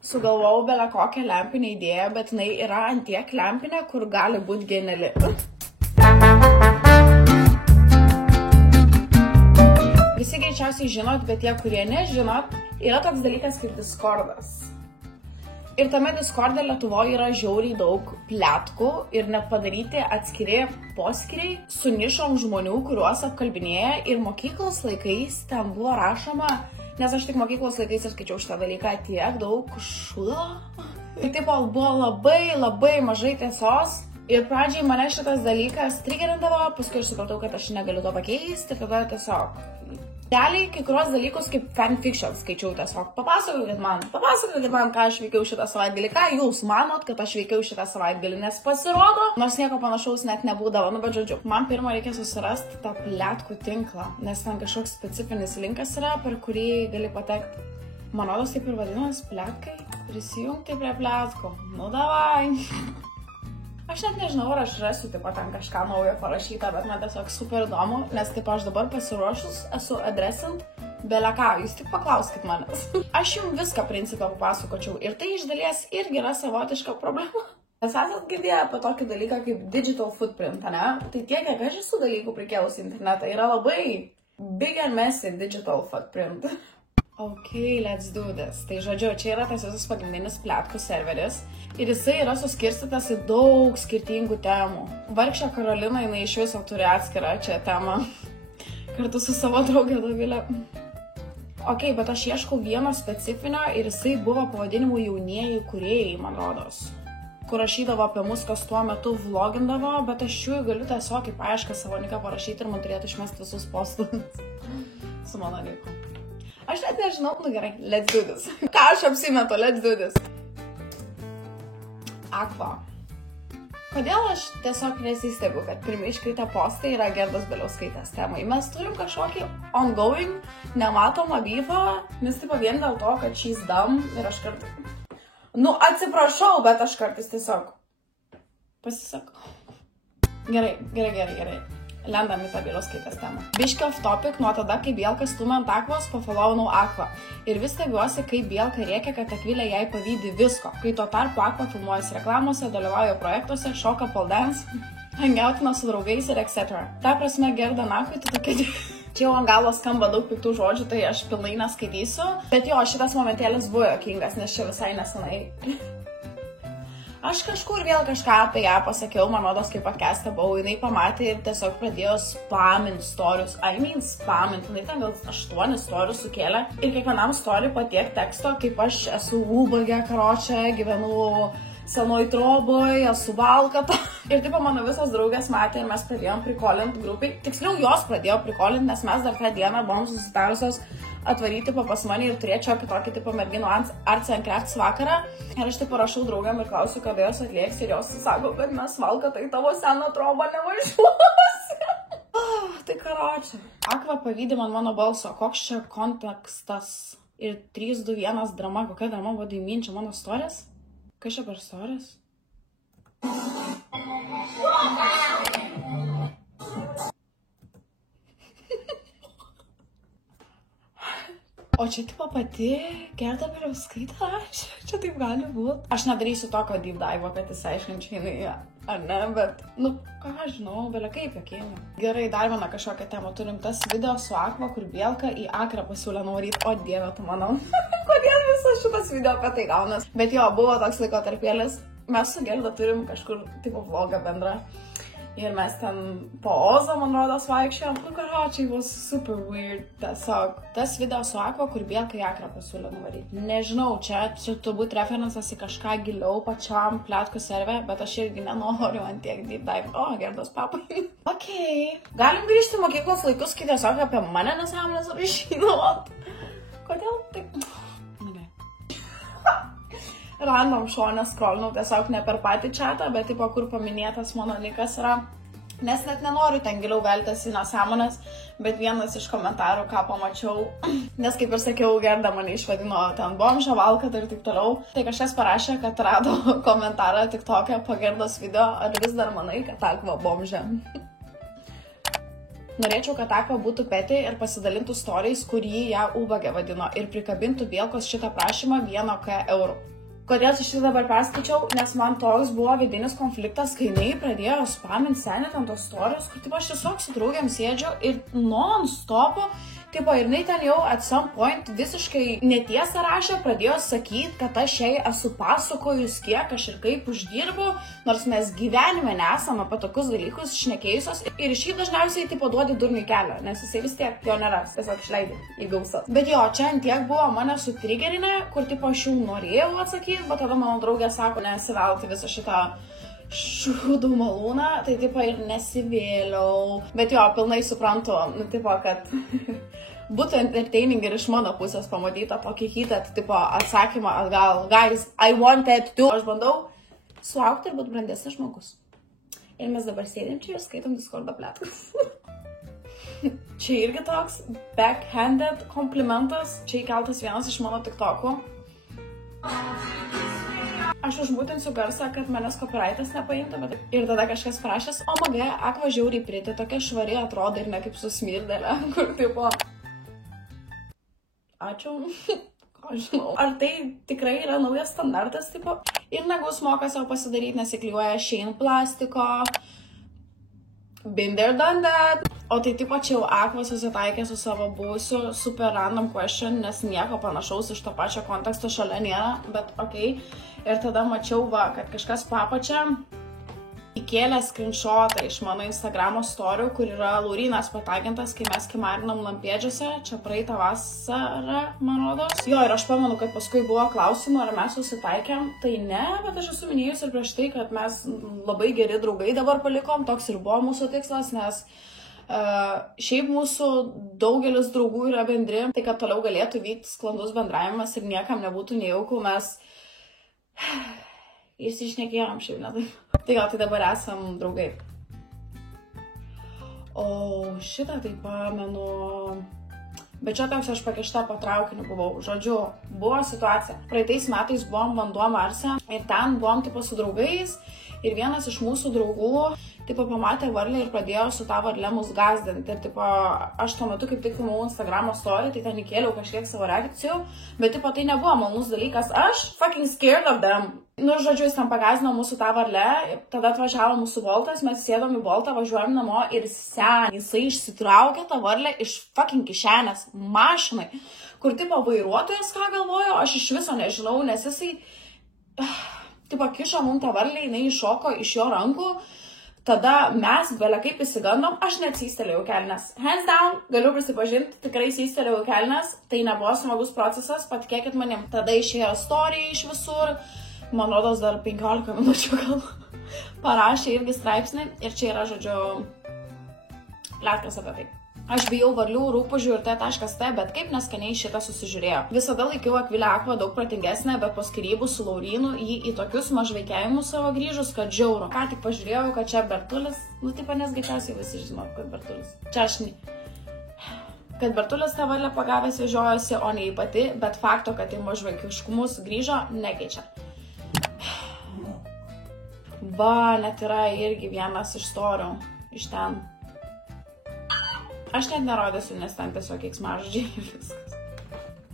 Sugalvojau belę kokią lempinę idėją, bet jinai yra ant tiek lempinė, kur gali būti geniali. Visi greičiausiai žinot, bet tie, kurie nežinot, yra toks dalykas kaip Discordas. Ir tame Discorde Lietuvoje yra žiauriai daug pletkų ir net padaryti atskiri poskyriai su nišom žmonių, kuriuos apkalbinėja. Ir mokyklos laikais ten buvo rašoma, nes aš tik mokyklos laikais ir skaičiau šitą dalyką, tiek daug šudo. Ir taip buvo labai mažai tiesos. Ir pradžiai mane šitas dalykas trigerindavo, paskui aš supratau, kad aš negaliu to pakeisti ir tada tiesiog... Realiai, kai kurios dalykus kaip fanfiction skaičiau tiesiog. Papasakokit man, ką aš veikiau šitą savaitgalį, ką jūs manot, kad aš veikiau šitą savaitgalį, nes pasirodo, nors nieko panašaus net nebūdavo, nu bet žodžiu. Man pirmą reikia susirasti tą pletkų tinklą, nes ten kažkoks specifinis linkas yra, per kurį gali patekti. Man rodos taip ir vadinamas pletkai, prisijungti prie pletkų. Nu davai. Aš net nežinau, ar aš rasiu taip pat ten kažką naujo parašytą, bet man tiesiog super įdomu, nes taip aš dabar pasiruošus esu adresint belę ką, jūs tik paklauskit manęs. Aš jums viską principą papasakočiau ir tai iš dalies irgi yra savotiška problema. Nes esat girdėję apie tokį dalyką kaip digital footprint, ne? Tai tiek, kiek aš esu dalykų prikėlus į internetą, yra labai big and messy digital footprint. Ok, let's do this. Tai žodžiu, čia yra tas visas pagrindinis pletkų serveris ir jisai yra suskirstytas į daug skirtingų temų. Vargšė Karolina, jinai iš viso turi atskirą čia temą kartu su savo draugė Dovilė. Ok, bet aš ieškau vieno specifinio ir jisai buvo pavadinimu jaunieji kūrėjai, man rodos. Kur rašydavo apie mus, kas tuo metu vlogindavo, bet aš jų galiu tiesiog į paiešką savo niką parašyti ir man turėtų išmesti visus postus su mano niku. Aš net nežinau, nu gerai, let's do this. Ką aš apsimetu, let's do this. Aqua. Kodėl aš tiesiog nesistebiu, kad pirmi iškritę postai yra Gerdos Bieliauskaitės temai. Mes turim kažkokį ongoing, nematomą beefą, nes taip vien dėl to, kad she's dumb ir aš kartais... Nu, atsiprašau, bet aš kartais tiesiog pasisakau. Gerai. Lendam į tą Bieliauskaitės temą. Biški off topic, nuo tada, kai Bielka stumė ant Aquos, pafollowinau Aqua. Ir vis stebiuosi, kaip Bielka rėkia, kad Akvilė jai pavydi visko. Kai tuo tarpu Aqua filmuojasi reklamose, dalyvauja projektuose, šoka pole dance, hangoutina su draugais ir etc. Ta prasme, Gerda Nakui, tu tokia... Čia jau ant galo skamba daug piktų žodžių, tai aš pilnai neskaitysiu. Bet jo, šitas momentėlis buvo jokingas, nes čia visai nesenai. Aš kažkur vėl kažką apie ją pasakiau, man rodos, kaip podcast'e buvau, jinai pamatė ir tiesiog pradėjo spamint storius. Spamint, jinai ten gal 8 storius sukėlė. Ir kiekvienam story patiek teksto, kaip aš esu ubagė, karočią, gyvenu senoj troboj, esu valkata. Ir taip mano visos draugės matė ir mes pradėjom prikolint grupiai. Tiksliau, jos pradėjo prikolint, nes mes dar tą dieną buvom susitarusios atvaryti pas mane ir turėčiau kitokį tipo merginų Arts and Crafts vakarą. Ir aš taip parašau draugam ir klausiu, kada jos atlieks ir jos sako, kad mes valkatai tavo seną trobą nevažiuosi. Tai karočią. Aqua pavydi man mano balso, koks čia kontekstas ir 3, 2, 1 drama, kokia drama buvo Daimin, čia mano storės? Kas čia per storės? O čia tipo pati Gerda Bieliauskaitė, čia taip gali būt. Aš nedarysiu tokio deep dive, kad įsiaiškinčiau jinai, ar ne, bet, nu, ką aš žinau, belia kaip jokinga. Gerai, dar vieną kažkokią temą turim tas video su Aqua, kur Bielka į Akrą pasiūlė nuvaryt, o dieve, tu manau, kodėl visas šitas video apie tai gaunas. Bet jo, buvo toks laikotarpėlis, mes su Gerda turim kažkur tipo vlogą bendrą. Ir mes ten po Ozo, man rodos, vaikščiojom. Nu, karočiai, buvo super weird. Tiesiog tas video su Aqua, kur Bielka į Akrą pasiūlė nuvaryti. Nežinau, čia turbūt referencas į kažką giliau pačiam pletkų serve, bet aš irgi nenoriu ant tiek deep dive. O, Gerdos papai. Ok. Galim grįžti mokyklos laikus, kai tiesiog apie mane nesąmonės rašydavot. Kodėl taip? Random šonę scrollinau tiesiog ne per patį chatą, bet tipo, kur paminėtas mano nikas yra. Nes net nenoriu ten giliau veltis į nesąmonės, bet vienas iš komentarų, ką pamačiau, nes kaip ir sakiau, Gerda mane išvadino ten bomžą, valkatą ir taip toliau. Tai kažkas parašė, kad rado komentarą TikTok'e po Gerdos video, ar vis dar manai, kad Aqua bomžė. Norėčiau, kad Akva būtų petė ir pasidalintų stories, kurį ją ubagė vadino, ir prikabintų Bielkos šitą prašymą 1K eurų. Kodėl aš šitą dabar perskaičiau? Nes man toks buvo vidinis konfliktas, kai jinai pradėjo spaminti senį ant tos stories, kur aš tiesiog su draugiam sėdžiu ir non-stopu. Ir jinai ten jau at some point visiškai netiesą rašė, pradėjo sakyti, kad aš jai esu pasakojus, kiek aš ir kaip uždirbu, nors mes gyvenime nesame apie tokius dalykus šnekėjusios. Ir iš jį dažniausiai duodi durnį kelią, nes jisai vis tiek jo nėra, tiesiog išleidė į gausas. Bet jo, čia antiek buvo mane sutrigerinę, kur aš jau norėjau atsakyti, bet tada mano draugė sako, nesivelti visą šitą šūdų malūną, tai ir nesivėliau. Bet jo, pilnai suprantu, kad būtų entertaining ir iš mano pusės pamatyta tokį heated atsakymą atgal. Guys, I wanted to. Aš bandau suaugti ir būti brandesnis žmogus. Ir mes dabar sėdėm čia ir skaitom Discordo pletkus. Čia irgi toks backhanded komplimentas. Čia įkeltas vienas iš mano TikTokų. Aš užbūtinsiu garsą, kad manęs copyrightas nepaimtų, bet ir tada kažkas parašęs, OMG, Akva žiauriai priti, tokia švari atrodo ir ne kaip su smirdėlė, kur ačiū, ką žinau. Ar tai tikrai yra naujas standartas, ir nagus moka savo pasidaryti, nesikliuoja Shein plastiko, been there, done that. O tai čia jau Akva susitaikė su savo buvusiu super random question, nes nieko panašaus iš to pačio konteksto šalia nėra, bet okei. Ir tada mačiau, kad kažkas papačia įkėlė screenshotą iš mano Instagramo storių, kur yra Laurynas patagintas, kai mes kimarinam Lampėdžiuose, čia praeitą vasarą, man rodos. Jo, ir aš pamenu, kad paskui buvo klausimų, ar mes susitaikėm. Tai ne, bet aš esu minėjus ir prieš tai, kad mes labai geri draugai dabar palikom, toks ir buvo mūsų tikslas, nes šiaip mūsų daugelis draugų yra bendri, tai kad toliau galėtų vykti sklandus bendravimas ir niekam nebūtų nejaukų, mes išsišnekėjom šiaip ne taip. Tai gal, tai dabar esam draugai. O šitą tai pamenu. Bet čia toks aš pakišta po traukiniu buvau. Žodžiu, buvo situacija. Praeitais metais buvom Vanduo Marse ir ten buvom su draugais ir vienas iš mūsų draugų pamatė varlę ir pradėjo su tą varlę mus gazdinti. Ir aš tuo metu kaip tik filmavau Instagramo story, tai ten įkėliau kažkiek savo reakcijų, bet tai nebuvo malnus dalykas. Aš fucking scared of them. Žodžiu, jis ten pagazdino mūsų tą varlę, tada atvažiavo mūsų Boltas, mes sėdom į Boltą, važiuojam namo ir jisai išsitraukė tą varlę iš fucking kišenės mašinai, kur vairuotojas ką galvojo, aš iš viso nežinau, nes jisai kišo mum tą varlę, jinai iššoko iš jo rankų. Tada mes belia kaip įsigandom, aš net įstelėjau kelnes. Hands down, galiu prisipažinti, tikrai įstelėjau kelnes, tai nebuvo smagus procesas, patikėkit manim. Tada išėjo istorija iš visur, man rodos dar 15 minučių gal parašė irgi straipsnį ir čia yra, žodžiu, pletkas apie tai. Aš bijau varlių, rūpužių ir t.t, bet kaip neskaniai šitą susižiūrėjo. Visada laikiau Akvilę Akvą daug protingesnę, bet po skyrybų su Laurynu jį į tokius mažveikiavimus savo grįžus, kad žiauru. Ką tik pažiūrėjau, kad čia Bertulis, nes greičiausiai visi žino, kad Bertulis. Čia aš ne. Kad Bertulis tą varlę pagavęs vežiojosi, o ne į pati, bet fakto, kad į mažvaikiškumus grįžo, nekeičia. Net yra irgi vienas iš storių iš ten. Aš net nerodysiu, nes ten tiesiog keiksmažodžiai ir viskas.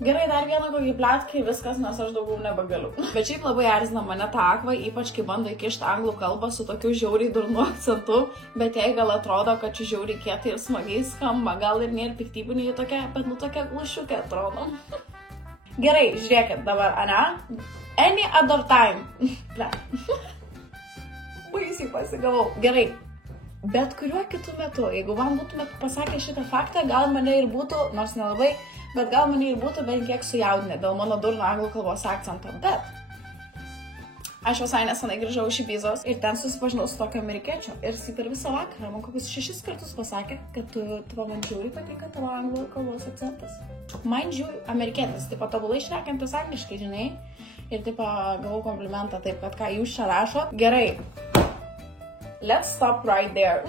Gerai, dar vieną kokį pletką ir viskas, nes aš daugiau nebegaliu. Bet šiaip labai erzina mane ta Akva, ypač kai bando įkišti anglų kalbą su tokiu žiauriai durnu akcentu, bet jai gal atrodo, kad čia žiauriai kietai ir smagiai skamba, gal ir nėra piktybinė tokia, bet tokia glušiukė atrodo. Gerai, žiūrėkit dabar, ane? Any other time. Baisiai pasigavau. Gerai. Bet kuriuo kitų metu, jeigu man būtumėt pasakę šitą faktą, gal mane ir būtų, nors nelabai, bet gal mane ir būtų bent kiek sujaudinę dėl mano durno anglų kalbos akcento. Bet aš visai nesenai grįžau iš Ibizos ir ten susipažinau su tokio amerikiečiu. Ir jis per visą vakarą man kokius 6 kartus pasakė, kad man žiauriai patinka tavo anglų kalbos akcentas. Man žiauriai amerikietis, tobulai šnekantis angliškai, žinai. Ir gavau komplimentą taip, kad ką jūs čia rašot. Gerai. Let's stop right there.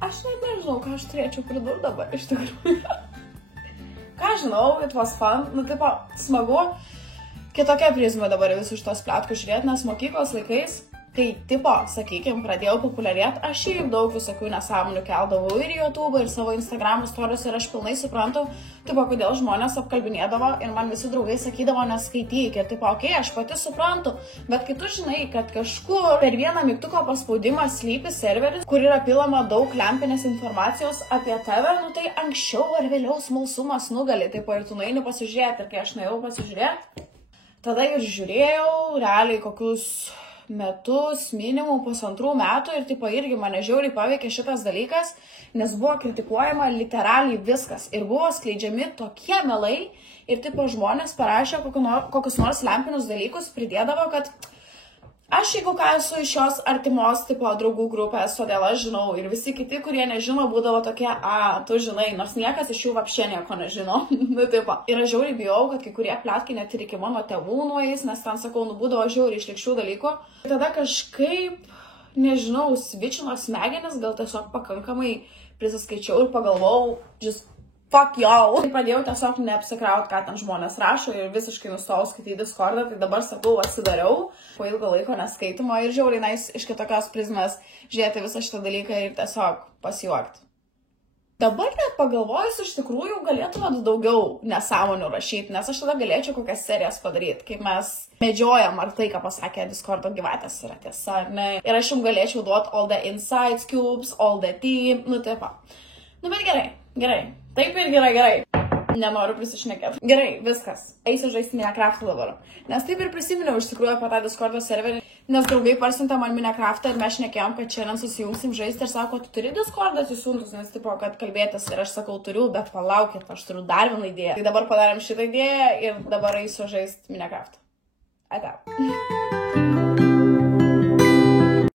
Aš net nežinau, ką aš turėčiau pridurti dabar, iš tikrųjų. Ką žinau, it was fun. Smagu. Kitokia prizma dabar visus šitos pletkus žiūrėti, nes mokyklos laikais, kai, tipo, sakykime, pradėjau populiarėti, aš šiaip daug visokių nesąmonių keldavau ir YouTube, ir savo Instagram istorijos, ir aš pilnai suprantu, tipo, kodėl žmonės apkalbinėdavo ir man visi draugai sakydavo, neskaityk, ir tipo, okei, aš pati suprantu, bet kai tu žinai, kad kažkur per vieną mygtuko paspaudimą slypi serveris, kur yra pilama daug lempinės informacijos apie tave, nu tai anksčiau ar vėliau smalsumas nugali, tipo, ir tu nueini pasižiūrėti, ir kai aš nuėjau pasižiūrėti, tada ir žiūrėjau, realiai kokius metus, minimum 1,5 metų ir tipo irgi mane žiauriai paveikė šitas dalykas, nes buvo kritikuojama literaliai viskas ir buvo skleidžiami tokie melai ir tipo žmonės parašė kokius nors lempinus dalykus, pridėdavo, kad aš jeigu ką esu iš šios artimos tipo draugų grupės, todėl aš žinau ir visi kiti, kurie nežino, būdavo tokie, tu žinai, nors niekas iš jų vapšė nieko nežino. Nu, taip. Ir aš žiauriai bijau, kad kai kurie pletkai net ir iki mano tėvų nueis, nes ten, sakau, būdavo žiauriai išlikščių dalykų. Ir tada kažkaip, nežinau, svičino smegenis, gal tiesiog pakankamai prisiskaičiau ir pagalvojau, just fuck y'all. Ir pradėjau tiesiog neapsikraut, ką ten žmonės rašo ir visiškai nustojau skaityti Discordą, tai dabar, sakau, atsidariau po ilgo laiko neskaitimo ir žiauriai nais iš kitokios prizmės žiūrėti visą šitą dalyką ir tiesiog pasijuokti. Dabar net pagalvojus, iš tikrųjų galėtumėt daugiau nesąmonių rašyti, nes aš tada galėčiau kokias serijas padaryti, kaip mes medžiojam, ar tai, ką pasakė Discordo gyvatės, yra tiesa, ar ne. Ir aš jums galėčiau duoti all the insights, cubes, all the tea, nu taip. Nu bet gerai. Taip ir gerai. Nenoriu prisišnekėti. Gerai, viskas. Eisiu žaisti Minecraft'ą dabar. Nes taip ir prisiminiau iš tikrųjų apie tą Discordo serverį, nes draugai parsiuntė man Minecraft'ą ir mes šnekėjom, kad šiandien susijungsim žaisti ir sako, tu turi Discordą atsisiuntus, nes tipo, kad kalbėtis ir aš sakau, turiu, bet palaukit, aš turiu dar vieną idėją. Tai dabar padarėm šitą idėją ir dabar eisiu žaisti Minecraft'ą. Ate.